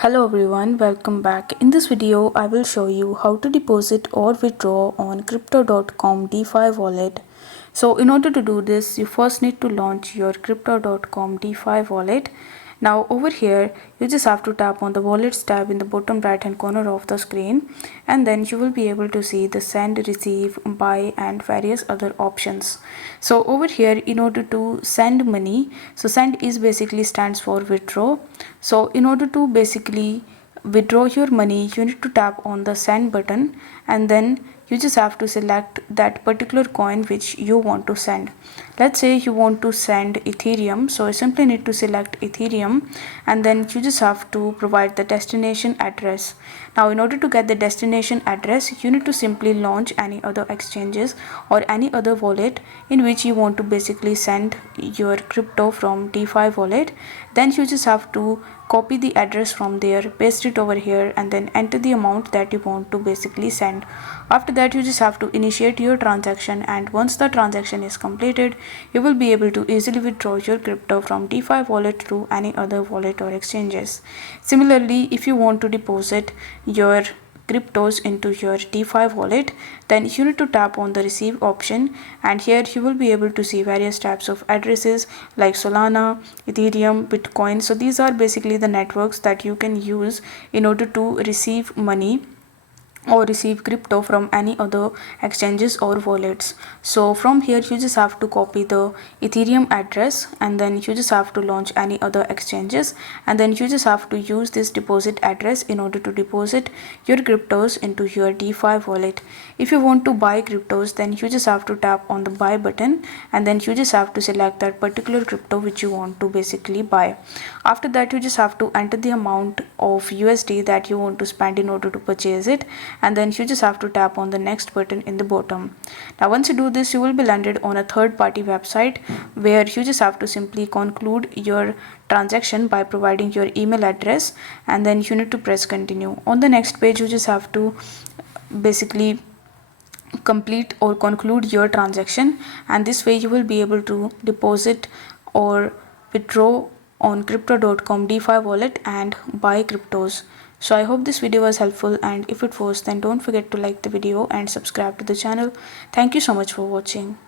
Hello everyone, welcome back. In this video, I will show you how to deposit or withdraw on crypto.com DeFi wallet. So in order to do this, you first need to launch your crypto.com DeFi wallet. Now over here, you just have to tap on the wallets tab in the bottom right hand corner of the screen, and then you will be able to see the send, receive, buy and various other options. So over here, in order to send money, so send is basically stands for withdraw. So in order to basically withdraw your money, you need to tap on the send button, and then you just have to select that particular coin which you want to send. Let's say you want to send Ethereum, so you simply need to select Ethereum, and then you just have to provide the destination address. Now in order to get the destination address, you need to simply launch any other exchanges or any other wallet in which you want to basically send your crypto from DeFi wallet. Then you just have to copy the address from there, paste it over here, and then enter the amount that you want to basically send. After that, you just have to initiate your transaction, and once the transaction is completed, you will be able to easily withdraw your crypto from DeFi wallet to any other wallet or exchanges. Similarly, if you want to deposit your cryptos into your DeFi wallet, then you need to tap on the receive option, and here you will be able to see various types of addresses like Solana, Ethereum, Bitcoin. So these are basically the networks that you can use in order to receive money or receive crypto from any other exchanges or wallets. So from here you just have to copy the Ethereum address, and then you just have to launch any other exchanges, and then you just have to use this deposit address in order to deposit your cryptos into your DeFi wallet. If you want to buy cryptos, then you just have to tap on the buy button, and then you just have to select that particular crypto which you want to basically buy. After that, you just have to enter the amount of USD that you want to spend in order to purchase it, and then you just have to tap on the next button in the bottom. Now once you do this, you will be landed on a third party website where you just have to simply conclude your transaction by providing your email address, and then you need to press continue. On the next page, you just have to basically complete or conclude your transaction, and this way you will be able to deposit or withdraw on crypto.com DeFi wallet and buy cryptos. So I hope this video was helpful, and if it was, then don't forget to like the video and subscribe to the channel. Thank you so much for watching.